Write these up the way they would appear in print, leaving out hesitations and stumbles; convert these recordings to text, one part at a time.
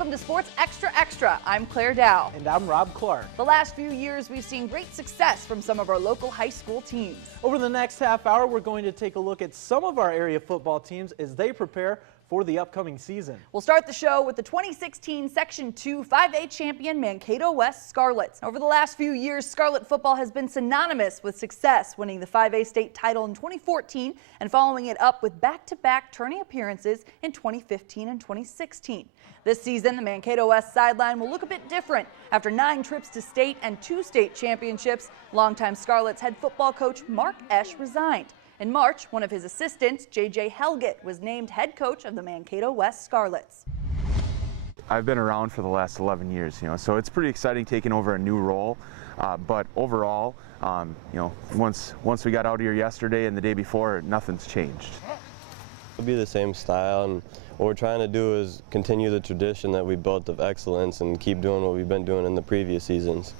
Welcome to Sports Extra Extra. I'm Claire Dow. And I'm Rob Clark. The last few years, we've seen great success from some of our local high school teams. Over the next half hour, we're going to take a look at some of our area football teams as they prepare for the upcoming season. We'll start the show with the 2016 Section 2 5A champion Mankato West Scarlets. Over the last few years, Scarlet football has been synonymous with success, winning the 5A state title in 2014 and following it up with back-to-back tourney appearances in 2015 and 2016. This season, the Mankato West sideline will look a bit different. After 9 trips to state and 2 state championships, longtime Scarlets head football coach Mark Esch resigned. In March, one of his assistants, J.J. Helgett, was named head coach of the Mankato West Scarlets. I've been around for the last 11 years, so it's pretty exciting taking over a new role. But overall, once we got out here yesterday and the day before, nothing's changed. It'll be the same style, and what we're trying to do is continue the tradition that we built of excellence and keep doing what we've been doing in the previous seasons.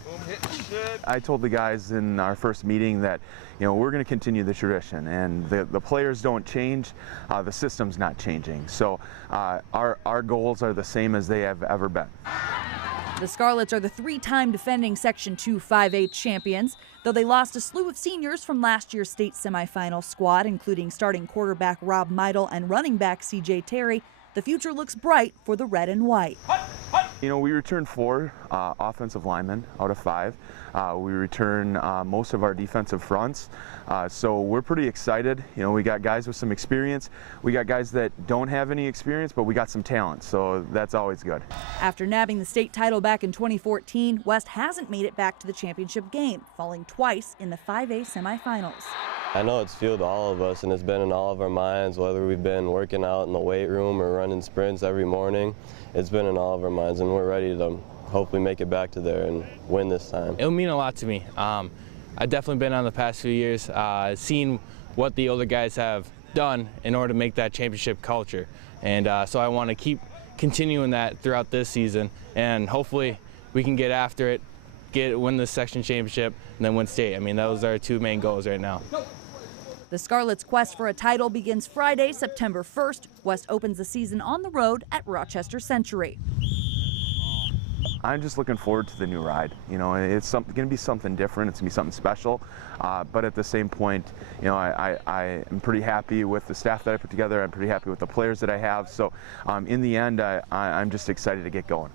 I told the guys in our first meeting that we're going to continue the tradition, and the players don't change, the system's not changing. So our goals are the same as they have ever been. The Scarlets are the 3-time defending Section 2 5A champions. Though they lost a slew of seniors from last year's state semifinal squad, including starting quarterback Rob Meidel and running back C.J. Terry, the future looks bright for the red and white. We returned 4 offensive linemen out of 5. We return most of our defensive fronts. So we're pretty excited. We got guys with some experience. We got guys that don't have any experience, but we got some talent. So that's always good. After nabbing the state title back in 2014, West hasn't made it back to the championship game, falling twice in the 5A semifinals. I know it's fueled all of us, and it's been in all of our minds, whether we've been working out in the weight room or running sprints every morning. It's been in all of our minds, and we're ready to hopefully make it back to there and win this time. It'll mean a lot to me. I've definitely been on the past few years, seen what the older guys have done in order to make that championship culture. And so I want to keep continuing that throughout this season, and hopefully we can get after it, win the section championship, and then win state. I mean, those are our 2 main goals right now. The Scarlets' quest for a title begins Friday, September 1st. West opens the season on the road at Rochester Century. I'm just looking forward to the new ride. It's going to be something different. It's going to be something special. But at the same point, I am pretty happy with the staff that I put together. I'm pretty happy with the players that I have. So in the end, I'm just excited to get going.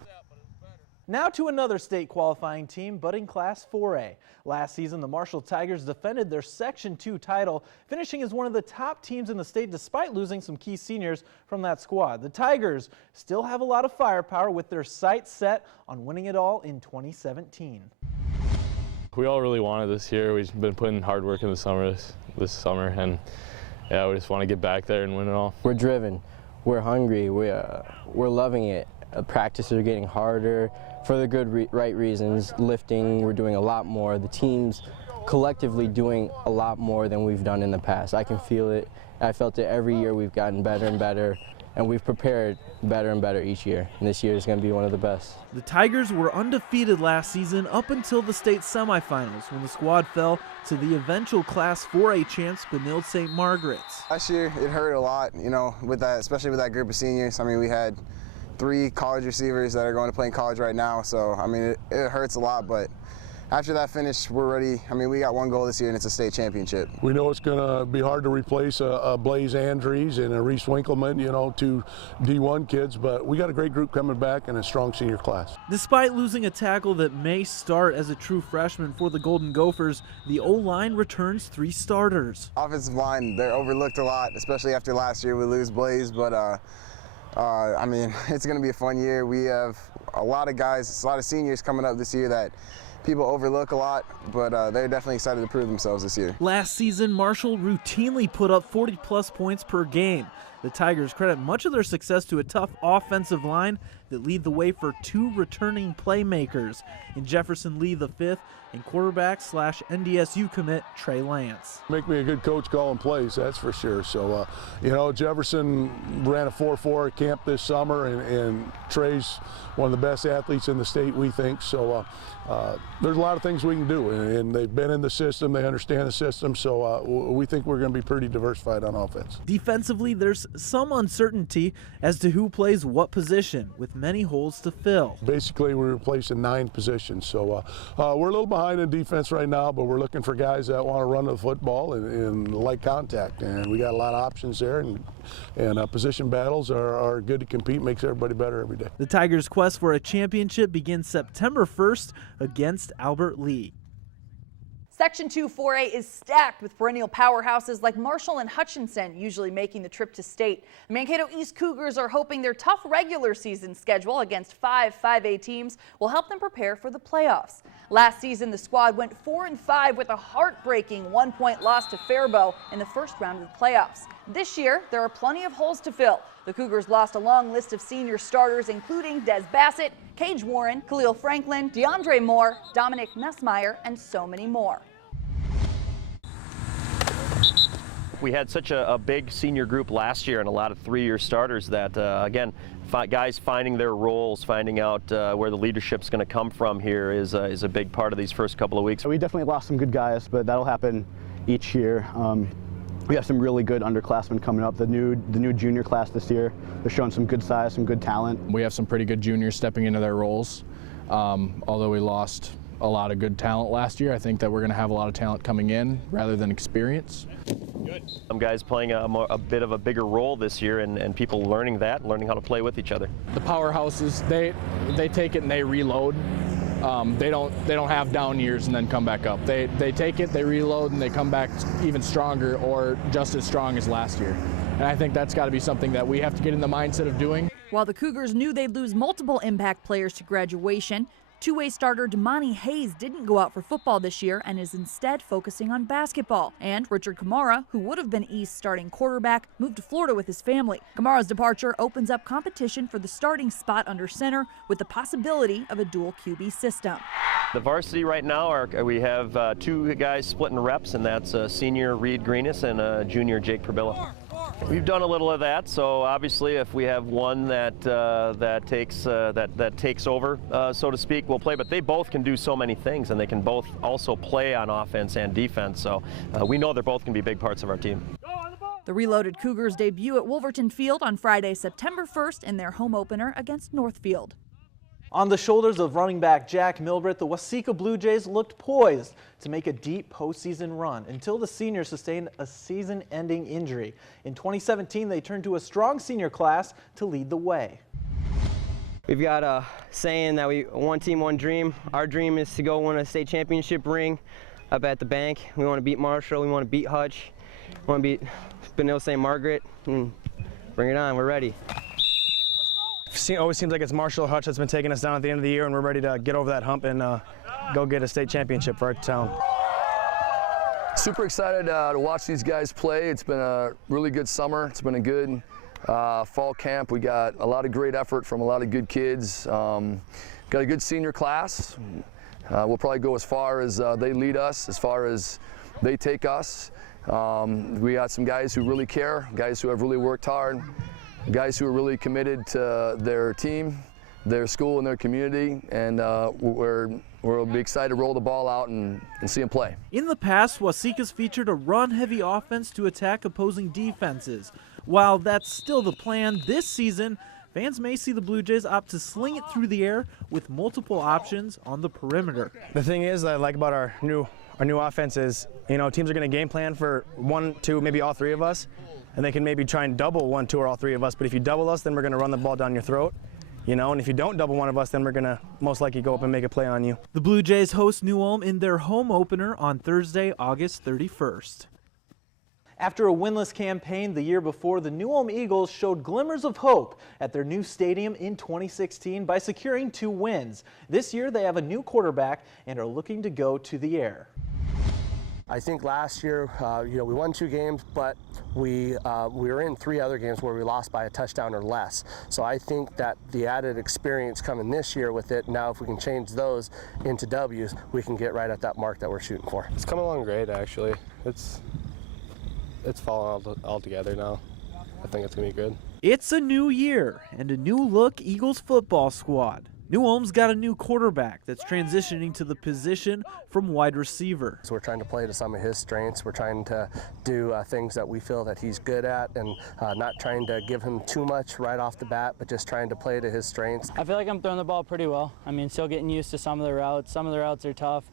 Now to another state qualifying team, but in Class 4A. Last season, the Marshall Tigers defended their Section 2 title, finishing as one of the top teams in the state despite losing some key seniors from that squad. The Tigers still have a lot of firepower with their sights set on winning it all in 2017. We all really wanted this year. We've been putting hard work in the summer, this summer, and yeah, we just want to get back there and win it all. We're driven, we're hungry, we're loving it. Practices are getting harder for the good right reasons. Lifting, we're doing a lot more. The team's collectively doing a lot more than we've done in the past. I can feel it. I felt it every year. We've gotten better and better, and we've prepared better and better each year. And this year is going to be one of the best. The Tigers were undefeated last season up until the state semifinals when the squad fell to the eventual Class 4A champs, Benilde St. Margaret's. Last year it hurt a lot, with that, especially with that group of seniors. I mean, we had 3 college receivers that are going to play in college right now, so I mean it hurts a lot, but after that finish, we're ready. I mean, we got one goal this year, and it's a state championship. We know it's going to be hard to replace a Blaze Andrews and a Reese Winkleman, 2 D1 kids, but we got a great group coming back and a strong senior class. Despite losing a tackle that may start as a true freshman for the Golden Gophers, the O-line returns 3 starters. Offensive line, they're overlooked a lot, especially after last year we lose Blaze, but I mean, it's going to be a fun year. We have a lot of guys, a lot of seniors coming up this year that people overlook a lot, but they're definitely excited to prove themselves this year. Last season, Marshall routinely put up 40-plus points per game. The Tigers credit much of their success to a tough offensive line that lead the way for 2 returning playmakers in Jefferson Lee V and quarterback/NDSU commit Trey Lance. Make me a good coach calling plays, that's for sure. So, Jefferson ran a 4.4 at camp this summer, and Trey's one of the best athletes in the state, we think. So there's a lot of things we can do, and they've been in the system, they understand the system, so we think we're going to be pretty diversified on offense. Defensively, there's some uncertainty as to who plays what position, with with many holes to fill. Basically, we're replacing 9 positions. So we're a little behind in defense right now, but we're looking for guys that want to run the football and like contact. And we got a lot of options there, and position battles are good to compete, makes everybody better every day. The Tigers' quest for a championship begins September 1st against Albert Lee. Section 2 4A is stacked with perennial powerhouses like Marshall and Hutchinson usually making the trip to state. The Mankato East Cougars are hoping their tough regular season schedule against 5 5A teams will help them prepare for the playoffs. Last season, the squad went 4-5 with a heartbreaking 1-point loss to Faribault in the first round of the playoffs. This year, there are plenty of holes to fill. The Cougars lost a long list of senior starters, including Des Bassett, Cage Warren, Khalil Franklin, DeAndre Moore, Dominic Nussmeyer, and so many more. We had such a big senior group last year and a lot of 3-year starters that, again, guys finding their roles, finding out where the leadership's going to come from here is a big part of these first couple of weeks. We definitely lost some good guys, but that'll happen each year. We have some really good underclassmen coming up. The new junior class this year, they're showing some good size, some good talent. We have some pretty good juniors stepping into their roles. Although we lost a lot of good talent last year, I think that we're going to have a lot of talent coming in rather than experience. Good. Some guys playing a bit of a bigger role this year, and people learning how to play with each other. The powerhouses, they take it and they reload. They don't have down years and then come back up. They take it, they reload, and they come back even stronger or just as strong as last year. And I think that's got to be something that we have to get in the mindset of doing. While the Cougars knew they'd lose multiple impact players to graduation, two-way starter Damani Hayes didn't go out for football this year and is instead focusing on basketball. And Richard Kamara, who would have been East's starting quarterback, moved to Florida with his family. Kamara's departure opens up competition for the starting spot under center with the possibility of a dual QB system. The varsity right now, we have 2 guys splitting reps, and that's senior Reed Greenis and junior Jake Probilla. We've done a little of that, so obviously if we have one that takes over, so to speak, we'll play. But they both can do so many things, and they can both also play on offense and defense. So we know they're both going to be big parts of our team. The reloaded Cougars debut at Wolverton Field on Friday, September 1st in their home opener against Northfield. On the shoulders of running back Jack Milbreth, the Waseca Blue Jays looked poised to make a deep postseason run until the senior sustained a season-ending injury. In 2017, they turned to a strong senior class to lead the way. We've got a saying that one team, one dream. Our dream is to go win a state championship ring up at the bank. We want to beat Marshall. We want to beat Hutch. We want to beat Benil St. Margaret. Bring it on. We're ready. It always seems like it's Marshall Hutch that's been taking us down at the end of the year, and we're ready to get over that hump and go get a state championship for our town. Super excited to watch these guys play. It's been a really good summer. It's been a good fall camp. We got a lot of great effort from a lot of good kids. Got a good senior class. We'll probably go as far as they lead us, as far as they take us. We got some guys who really care, guys who have really worked hard, guys who are really committed to their team, their school, and their community, and we'll be excited to roll the ball out and see them play. In the past, Waseca's featured a run-heavy offense to attack opposing defenses. While that's still the plan this season, fans may see the Blue Jays opt to sling it through the air with multiple options on the perimeter. The thing is that I like about our new offense is, teams are going to game plan for 1, 2, maybe all 3 of us, and they can maybe try and double 1, 2, or all 3 of us. But if you double us, then we're going to run the ball down your throat. And if you don't double one of us, then we're going to most likely go up and make a play on you. The Blue Jays host New Ulm in their home opener on Thursday, August 31st. After a winless campaign the year before, the New Ulm Eagles showed glimmers of hope at their new stadium in 2016 by securing 2 wins. This year, they have a new quarterback and are looking to go to the air. I think last year, we won 2 games, but we were in 3 other games where we lost by a touchdown or less. So I think that the added experience coming this year with it, now if we can change those into W's, we can get right at that mark that we're shooting for. It's come along great, actually. It's fallen all together now. I think it's going to be good. It's a new year and a new look Eagles football squad. New Ulm's got a new quarterback that's transitioning to the position from wide receiver. So we're trying to play to some of his strengths. We're trying to do things that we feel that he's good at, and not trying to give him too much right off the bat, but just trying to play to his strengths. I feel like I'm throwing the ball pretty well. I mean, still getting used to some of the routes. Some of the routes are tough.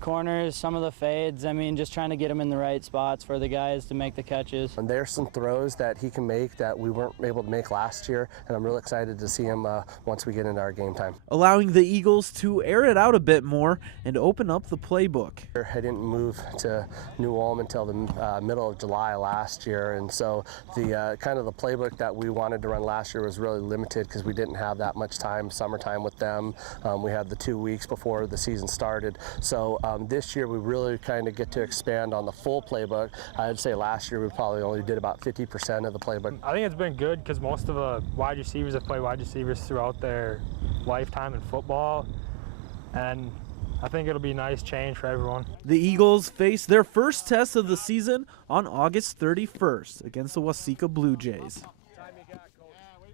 Corners, some of the fades. I mean, just trying to get him in the right spots for the guys to make the catches. And there's some throws that he can make that we weren't able to make last year, and I'm really excited to see him once we get into our game time. Allowing the Eagles to air it out a bit more and open up the playbook. I didn't move to New Ulm until the middle of July last year, and so the kind of the playbook that we wanted to run last year was really limited because we didn't have that much time, summertime with them. We had the 2 weeks before the season started. So this year we really kind of get to expand on the full playbook. I'd say last year we probably only did about 50% of the playbook. I think it's been good because most of the wide receivers have played wide receivers throughout their lifetime in football, and I think it'll be a nice change for everyone. The Eagles face their first test of the season on August 31st against the Waseca Blue Jays.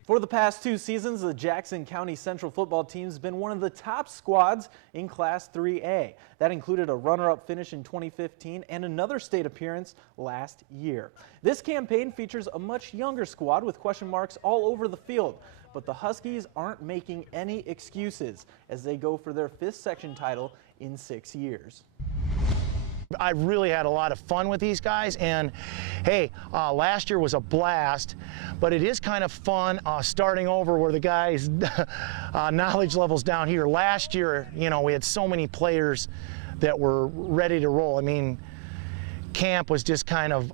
For the past 2 seasons, the Jackson County Central football team has been one of the top squads in Class 3A. That included a runner-up finish in 2015 and another state appearance last year. This campaign features a much younger squad with question marks all over the field, but the Huskies aren't making any excuses as they go for their 5th section title in 6 years. I really had a lot of fun with these guys, and hey, last year was a blast, but it is kind of fun starting over where the guys' knowledge level's down here. Last year, you know, we had so many players that were ready to roll. I mean, camp was just kind of,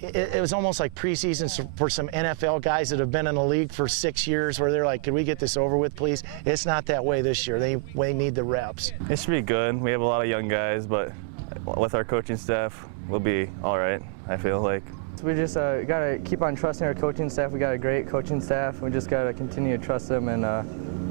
it was almost like preseason for some NFL guys that have been in the league for 6 years where they're like, could we get this over with, please? It's not that way this year. They need the reps. It should be good. We have a lot of young guys, but with our coaching staff, we'll be all right, I feel like. We just got to keep on trusting our coaching staff. We got a great coaching staff. We just got to continue to trust them, and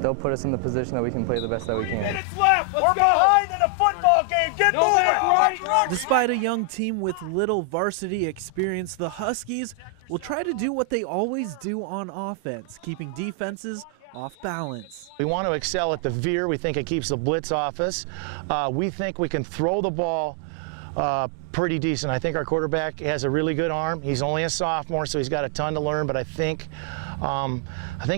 they'll put us in the position that we can play the best that we can. Minutes left. We're behind in a football game. Get moving. Despite a young team with little varsity experience, the Huskies will try to do what they always do on offense, keeping defenses off balance. We want to excel at the veer. We think it keeps the blitz off us. We think we can throw the ball pretty decent. I think our quarterback has a really good arm. He's only a sophomore, so he's got a ton to learn, but I think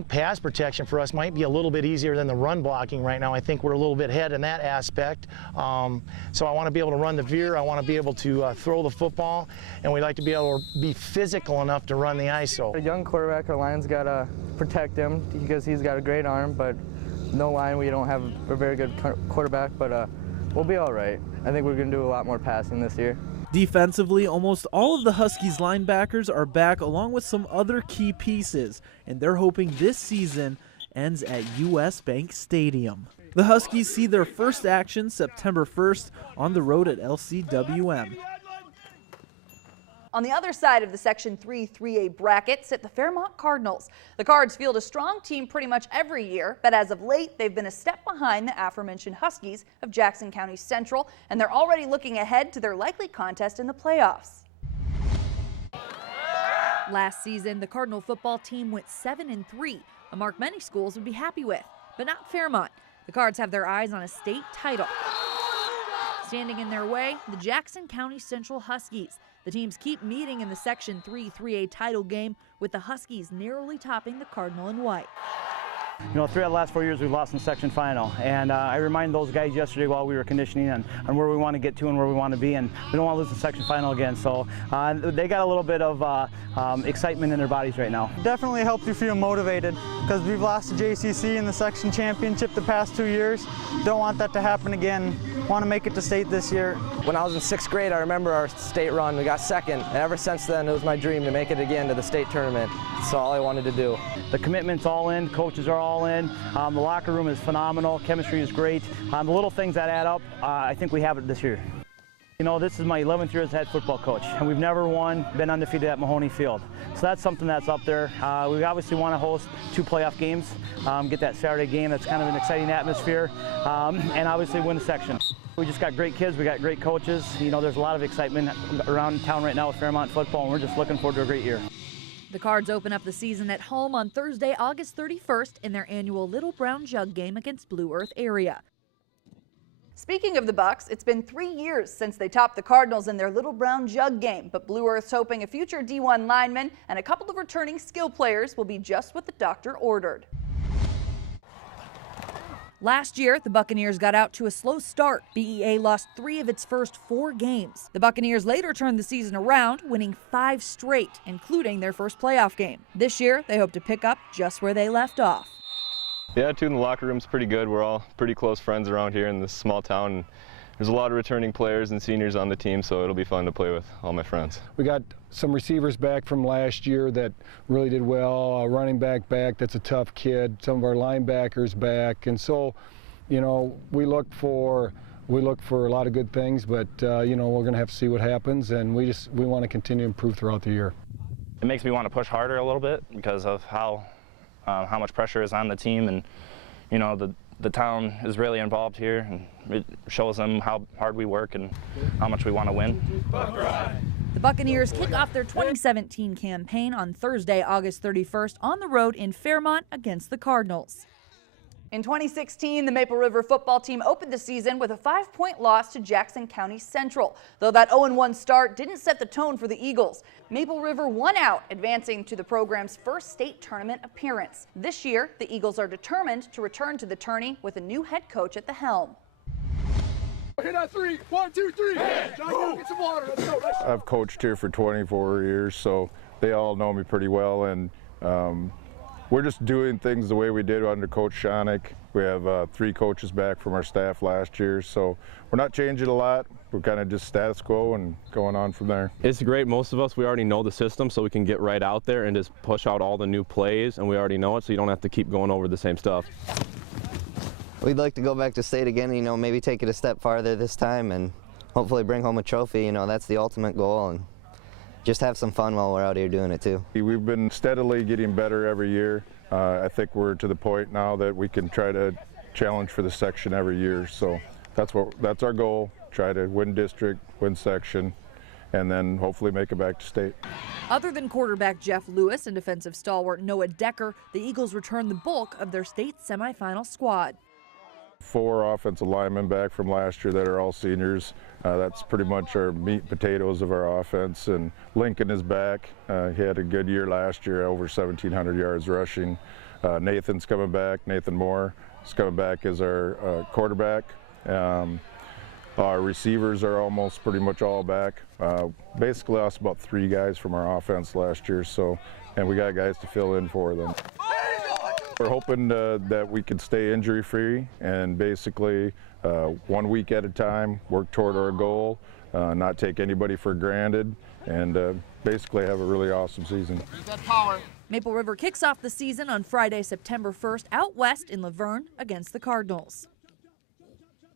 pass protection for us might be a little bit easier than the run blocking right now. I think we're a little bit ahead in that aspect. So I want to be able to run the veer. I want to be able to throw the football, and we like to be able to be physical enough to run the ISO. A young quarterback, our line's got to protect him because he's got a great arm, but no line, we don't have a very good quarterback, but we'll be all right. I think we're going to do a lot more passing this year. Defensively, almost all of the Huskies linebackers are back along with some other key pieces, and they're hoping this season ends at US Bank Stadium. The Huskies see their first action September 1st on the road at LCWM. On the other side of the Section 3 3A bracket sit the Fairmont Cardinals. The Cards field a strong team pretty much every year, but as of late, they've been a step behind the aforementioned Huskies of Jackson County Central, and they're already looking ahead to their likely contest in the playoffs. Last season, the Cardinal football team went 7-3, a mark many schools would be happy with, but not Fairmont. The Cards have their eyes on a state title. Standing in their way, the Jackson County Central Huskies. The teams keep meeting in the Section 3 3A title game, with the Huskies narrowly topping the Cardinal in white. You know, 3 out of the last 4 years we've lost in the section final, and I reminded those guys yesterday while we were conditioning on where we want to get to and where we want to be, and we don't want to lose the section final again. So they got a little bit of excitement in their bodies right now. Definitely helps you feel motivated because we've lost to JCC in the section championship the past 2 years. Don't want that to happen again. Want to make it to state this year. When I was in 6th grade, I remember our state run. We got 2nd, and ever since then it was my dream to make it again to the state tournament. That's all I wanted to do. The commitment's all in, coaches are all in. The locker room is phenomenal, chemistry is great. The little things that add up, I think we have it this year. You know, this is my 11th year as head football coach, and we've never been undefeated at Mahoney Field. So that's something that's up there. We obviously want to host 2 playoff games, get that Saturday game. That's kind of an exciting atmosphere, and obviously win the section. We just got great kids, we got great coaches. You know, there's a lot of excitement around town right now with Fairmont football, and we're just looking forward to a great year. The Cards open up the season at home on Thursday, August 31st in their annual Little Brown Jug game against Blue Earth area. Speaking of the Bucks, it's been 3 years since they topped the Cardinals in their Little Brown Jug game, but Blue Earth's hoping a future D1 lineman and a couple of returning skill players will be just what the doctor ordered. Last year, the Buccaneers got out to a slow start. BEA lost 3 of its first 4 games. The Buccaneers later turned the season around, winning 5 straight, including their first playoff game. This year, they hope to pick up just where they left off. The attitude in the locker room's pretty good. We're all pretty close friends around here in this small town. And there's a lot of returning players and seniors on the team, so it'll be fun to play with all my friends. We got some receivers back from last year that really did well. A running back that's a tough kid. Some of our linebackers back, and so, you know, we look for a lot of good things, but you know, we're going to have to see what happens, and we want to continue to improve throughout the year. It makes me want to push harder a little bit because of how much pressure is on the team, and you know, the town is really involved here, and it shows them how hard we work and how much we want to win. The Buccaneers kick off their 2017 campaign on Thursday, August 31st on the road in Fairmont against the Cardinals. In 2016, the Maple River football team opened the season with a 5-point loss to Jackson County Central. Though that 0-1 start didn't set the tone for the Eagles. Maple River won out, advancing to the program's first state tournament appearance. This year, the Eagles are determined to return to the tourney with a new head coach at the helm. Hit on 3, 1, 2, 3. Hey, John, get some water. Let's go. I've coached here for 24 years, so they all know me pretty well, and we're just doing things the way we did under Coach Schoenig. We have 3 coaches back from our staff last year, so we're not changing a lot. We're kind of just status quo and going on from there. It's great. Most of us, we already know the system, so we can get right out there and just push out all the new plays, and we already know it, so you don't have to keep going over the same stuff. We'd like to go back to state again, you know, maybe take it a step farther this time and hopefully bring home a trophy. You know, that's the ultimate goal, and just have some fun while we're out here doing it too. We've been steadily getting better every year. I think we're to the point now that we can try to challenge for the section every year. So that's our goal, try to win district, win section, and then hopefully make it back to state. Other than quarterback Jeff Lewis and defensive stalwart Noah Decker, the Eagles return the bulk of their state semifinal squad. 4 offensive linemen back from last year that are all seniors. That's pretty much our meat and potatoes of our offense. And Lincoln is back. He had a good year last year, over 1,700 yards rushing. Nathan's coming back. Nathan Moore is coming back as our quarterback. Our receivers are almost pretty much all back. Basically lost about 3 guys from our offense last year, and we got guys to fill in for them. We're hoping that we can stay injury-free and basically 1 week at a time work toward our goal, not take anybody for granted, and basically have a really awesome season. Maple River kicks off the season on Friday, September 1st out west in Laverne against the Cardinals.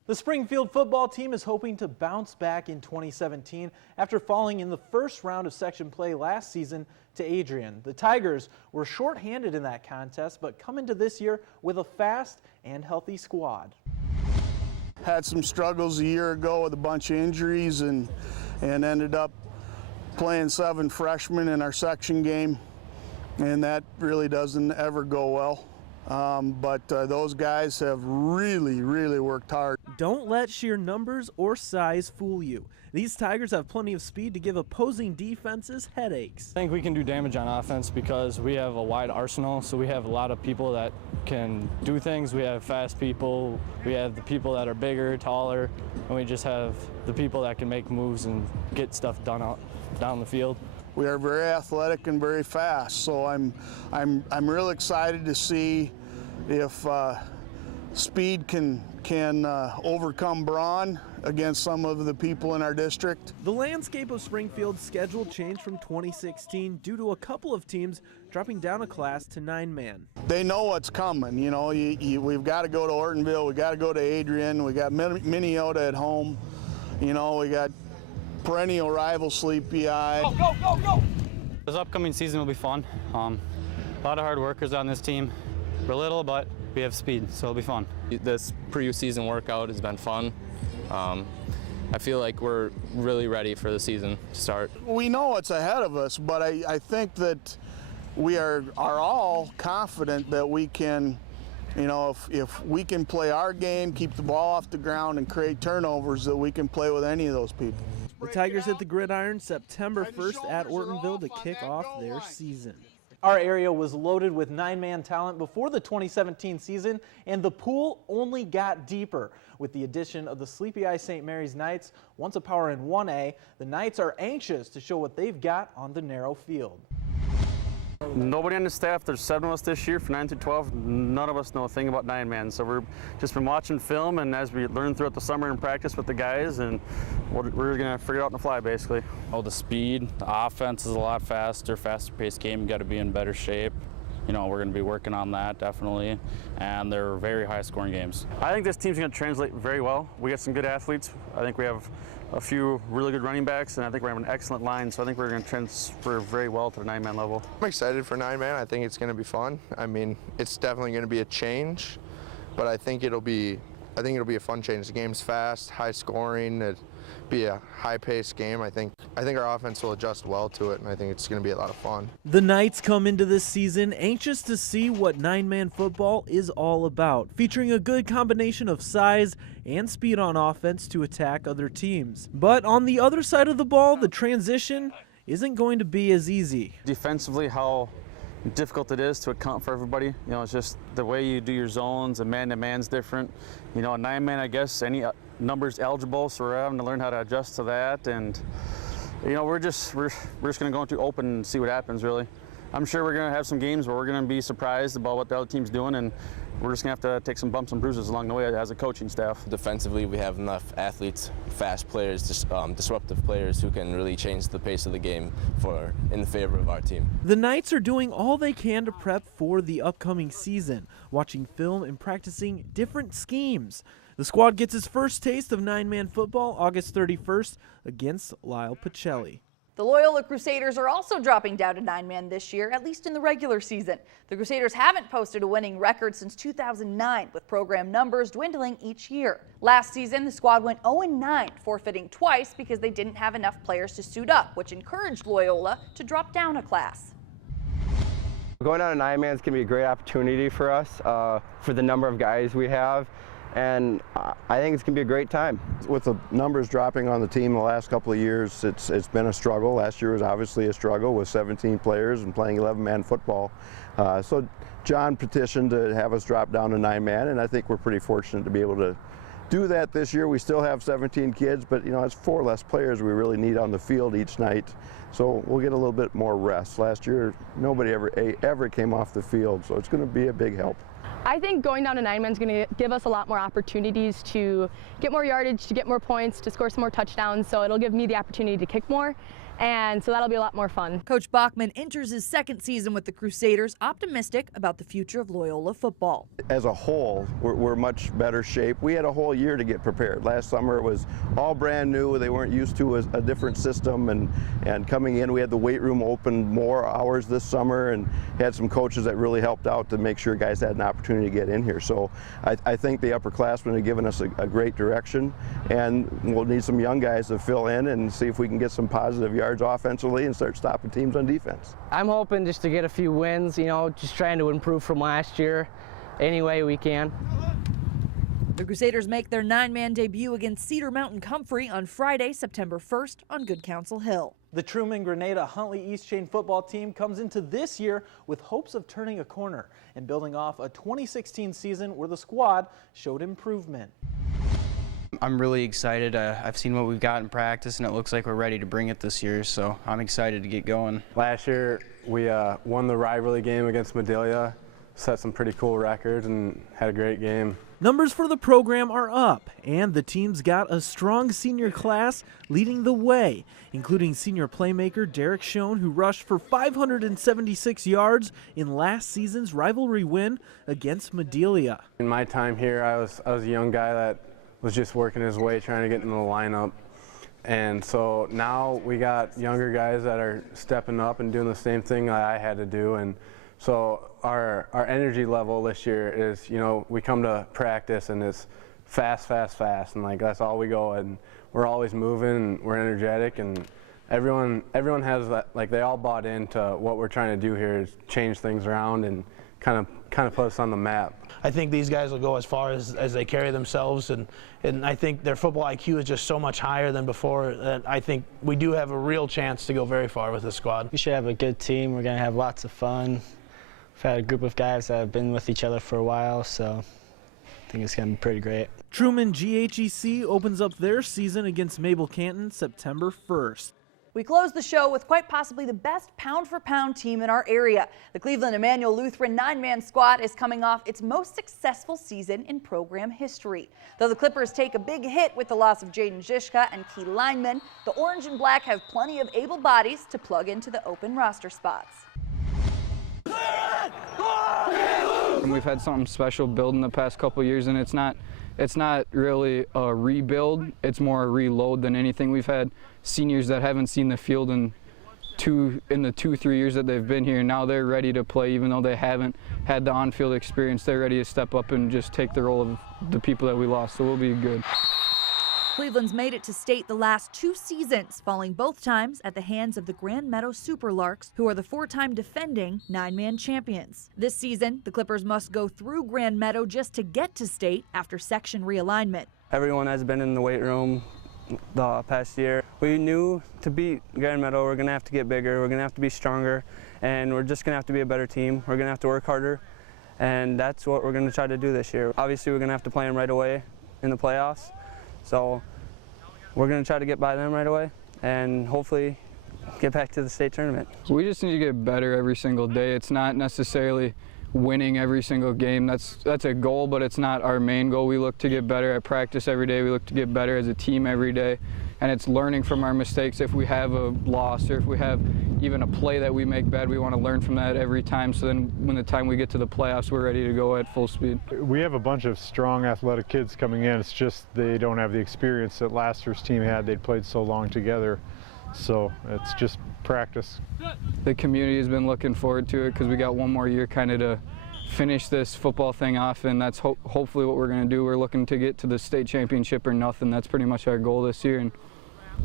The Springfield football team is hoping to bounce back in 2017 after falling in the first round of section play last season to Adrian. The Tigers were shorthanded in that contest, but come into this year with a fast and healthy squad. Had some struggles a year ago with a bunch of injuries and ended up playing 7 freshmen in our section game, and that really doesn't ever go well. But those guys have really worked hard. Don't let sheer numbers or size fool you. These Tigers have plenty of speed to give opposing defenses headaches. I think we can do damage on offense because we have a wide arsenal, so we have a lot of people that can do things. We have fast people, we have the people that are bigger, taller, and we just have the people that can make moves and get stuff done out down the field. We are very athletic and very fast, so I'm real excited to see if speed can overcome brawn against some of the people in our district. The landscape of Springfield's schedule changed from 2016 due to a couple of teams dropping down a class to 9-man. They know what's coming. You know, we've got to go to Ortonville, we got to go to Adrian, we got Minneota at home. You know, we got perennial rival Sleepy Eye. Go! This upcoming season will be fun. A lot of hard workers on this team. We're little, but we have speed, so it'll be fun. This pre-season workout has been fun. I feel like we're really ready for the season to start. We know what's ahead of us, but I think that we are all confident that we can, you know, if we can play our game, keep the ball off the ground and create turnovers, that we can play with any of those people. The Tigers hit the gridiron September 1st at Ortonville to kick off their season. Our area was loaded with 9-man talent before the 2017 season, and the pool only got deeper. With the addition of the Sleepy Eye St. Mary's Knights, once a power in 1A, the Knights are anxious to show what they've got on the narrow field. Nobody on the staff, there's 7 of us this year for 9 through 12. None of us know a thing about 9-man. So we've just been watching film, and as we learn throughout the summer and practice with the guys, and we're going to figure it out on the fly, basically. Oh, the speed, the offense is a lot faster paced game. You got to be in better shape. You know, we're going to be working on that definitely, and they're very high scoring games. I think this team's going to translate very well. We got some good athletes. I think we have a few really good running backs, and I think we have an excellent line, so I think we're going to transfer very well to the 9-man level. I'm excited for 9-man. I think it's going to be fun. I mean, it's definitely going to be a change, but I think it'll be a fun change. The game's fast, high scoring. It'll be a high-paced game. I think our offense will adjust well to it, and I think it's going to be a lot of fun. The Knights come into this season anxious to see what 9-man football is all about, featuring a good combination of size and speed on offense to attack other teams. But on the other side of the ball, the transition isn't going to be as easy. Defensively, how difficult it is to account for everybody. You know, it's just the way you do your zones, and man-to-man's different. You know, a 9-man, I guess, any number's eligible, so we're having to learn how to adjust to that. And you know, we're just going to go into open and see what happens, really. I'm sure we're going to have some games where we're going to be surprised about what the other team's doing, and we're just going to have to take some bumps and bruises along the way as a coaching staff. Defensively, we have enough athletes, fast players, disruptive players who can really change the pace of the game in favor of our team. The Knights are doing all they can to prep for the upcoming season, watching film and practicing different schemes. The squad gets its first taste of 9-man football August 31st against Lyle Pacelli. The Loyola Crusaders are also dropping down to 9-man this year, at least in the regular season. The Crusaders haven't posted a winning record since 2009, with program numbers dwindling each year. Last season, the squad went 0-9, forfeiting twice because they didn't have enough players to suit up, which encouraged Loyola to drop down a class. Going down to 9-man is going to be a great opportunity for us, for the number of guys we have. And I think it's going to be a great time. With the numbers dropping on the team the last couple of years, it's been a struggle. Last year was obviously a struggle with 17 players and playing 11-man football. So John petitioned to have us drop down to 9-man, and I think we're pretty fortunate to be able to do that this year. We still have 17 kids, but you know, it's 4 less players we really need on the field each night. So we'll get a little bit more rest. Last year, nobody ever came off the field, so it's going to be a big help. I think going down to 9-man is going to give us a lot more opportunities to get more yardage, to get more points, to score some more touchdowns. So it'll give me the opportunity to kick more, and so that'll be a lot more fun. Coach Bachman enters his second season with the Crusaders, optimistic about the future of Loyola football. As a whole, we're much better shape. We had a whole year to get prepared. Last summer it was all brand new. They weren't used to a different system, and coming in, we had the weight room open more hours this summer, and had some coaches that really helped out to make sure guys had an opportunity to get in here. So I think the upperclassmen have given us a great direction, and we'll need some young guys to fill in and see if we can get some positive yards offensively and start stopping teams on defense. I'm hoping just to get a few wins, you know, just trying to improve from last year any way we can. The Crusaders make their 9-man debut against Cedar Mountain Comfrey on Friday, September 1st on Good Counsel Hill. The Truman Grenada Huntley East Chain football team comes into this year with hopes of turning a corner and building off a 2016 season where the squad showed improvement. I'm really excited. I've seen what we've got in practice, and it looks like we're ready to bring it this year, so I'm excited to get going. Last year, we won the rivalry game against Madelia, set some pretty cool records, and had a great game. Numbers for the program are up, and the team's got a strong senior class leading the way, including senior playmaker Derek Schoen, who rushed for 576 yards in last season's rivalry win against Madelia. In my time here, I was a young guy that was just working his way, trying to get into the lineup. And so now we got younger guys that are stepping up and doing the same thing that I had to do. And so our energy level this year is, you know, we come to practice and it's fast, fast, fast. And like, that's all we go. And we're always moving and we're energetic. And everyone has that, like they all bought into what we're trying to do here is change things around and kind of put us on the map. I think these guys will go as far as they carry themselves, and I think their football IQ is just so much higher than before that I think we do have a real chance to go very far with this squad. We should have a good team. We're going to have lots of fun. We've had a group of guys that have been with each other for a while, so I think it's going to be pretty great. Truman GHEC opens up their season against Mabel Canton September 1st. We close the show with quite possibly the best pound-for-pound team in our area. The Cleveland Emmanuel Lutheran 9-man squad is coming off its most successful season in program history. Though the Clippers take a big hit with the loss of Jaden Zizka and key linemen, the Orange and Black have plenty of able bodies to plug into the open roster spots. And we've had something special build in the past couple years, and it's not really a rebuild, it's more a reload than anything. We've had seniors that haven't seen the field in the 2-3 years that they've been here. Now they're ready to play, even though they haven't had the on-field experience. They're ready to step up and just take the role of the people that we lost, so we'll be good. Cleveland's made it to state the last 2 seasons, falling both times at the hands of the Grand Meadow Superlarks, who are the 4-time defending 9-man champions. This season, the Clippers must go through Grand Meadow just to get to state after section realignment. Everyone has been in the weight room the past year. We knew to beat Grand Meadow, we're going to have to get bigger, we're going to have to be stronger, and we're just going to have to be a better team. We're going to have to work harder, and that's what we're going to try to do this year. Obviously, we're going to have to play them right away in the playoffs. So we're going to try to get by them right away and hopefully get back to the state tournament. We just need to get better every single day. It's not necessarily winning every single game. That's a goal, but it's not our main goal. We look to get better at practice every day. We look to get better as a team every day. And it's learning from our mistakes. If we have a loss or if we have even a play that we make bad, we want to learn from that every time. So then when the time we get to the playoffs, we're ready to go at full speed. We have a bunch of strong athletic kids coming in. It's just they don't have the experience that last year's team had. They'd played so long together. So it's just practice. The community has been looking forward to it because we got one more year kind of to finish this football thing off, and that's hopefully what we're going to do. We're looking to get to the state championship or nothing. That's pretty much our goal this year, and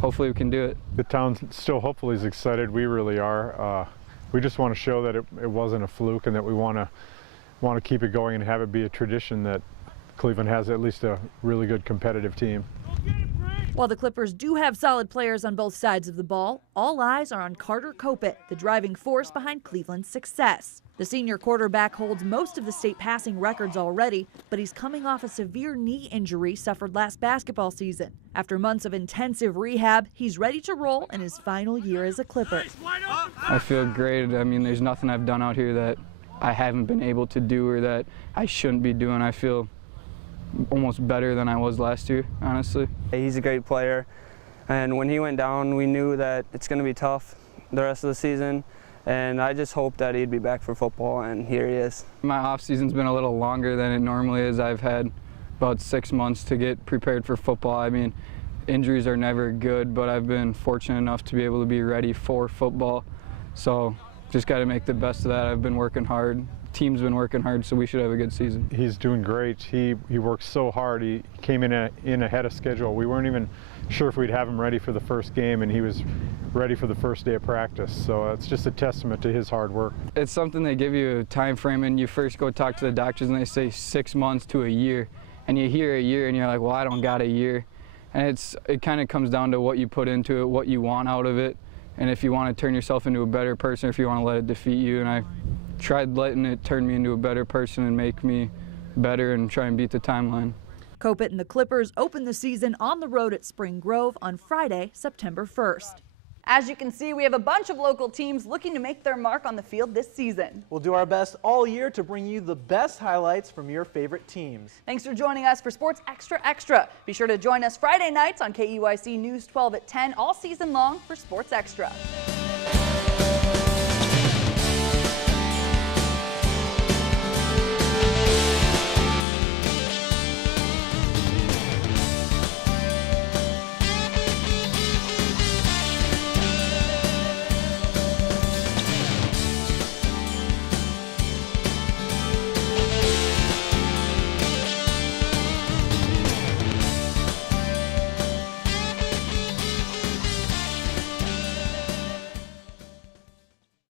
hopefully we can do it. The town still hopefully is excited. We really are. We just want to show that it wasn't a fluke and that we want to keep it going and have it be a tradition that Cleveland has at least a really good competitive team. While the Clippers do have solid players on both sides of the ball, all eyes are on Carter Kopit, the driving force behind Cleveland's success. The senior quarterback holds most of the state passing records already, but he's coming off a severe knee injury suffered last basketball season. After months of intensive rehab, he's ready to roll in his final year as a Clipper. I feel great. I mean, there's nothing I've done out here that I haven't been able to do or that I shouldn't be doing. I feel almost better than I was last year, honestly. He's a great player, and when he went down, we knew that it's going to be tough the rest of the season, and I just hoped that he'd be back for football, and here he is. My off season's been a little longer than it normally is. I've had about 6 months to get prepared for football. I mean, injuries are never good, but I've been fortunate enough to be able to be ready for football, so just got to make the best of that. I've been working hard. Team's been working hard, so we should have a good season. He's doing great. He worked so hard. He came in ahead of schedule. We weren't even sure if we'd have him ready for the first game, and he was ready for the first day of practice. So it's just a testament to his hard work. It's something they give you a time frame, and you first go talk to the doctors, and they say 6 months to a year, and you hear a year, and you're like, well, I don't got a year. And it kind of comes down to what you put into it, what you want out of it, and if you want to turn yourself into a better person, or if you want to let it defeat you. And I tried letting it turn me into a better person and make me better and try and beat the timeline. Kopit and the Clippers open the season on the road at Spring Grove on Friday, September 1st. As you can see, we have a bunch of local teams looking to make their mark on the field this season. We'll do our best all year to bring you the best highlights from your favorite teams. Thanks for joining us for Sports Extra Extra. Be sure to join us Friday nights on KEYC News 12 at 10 all season long for Sports Extra.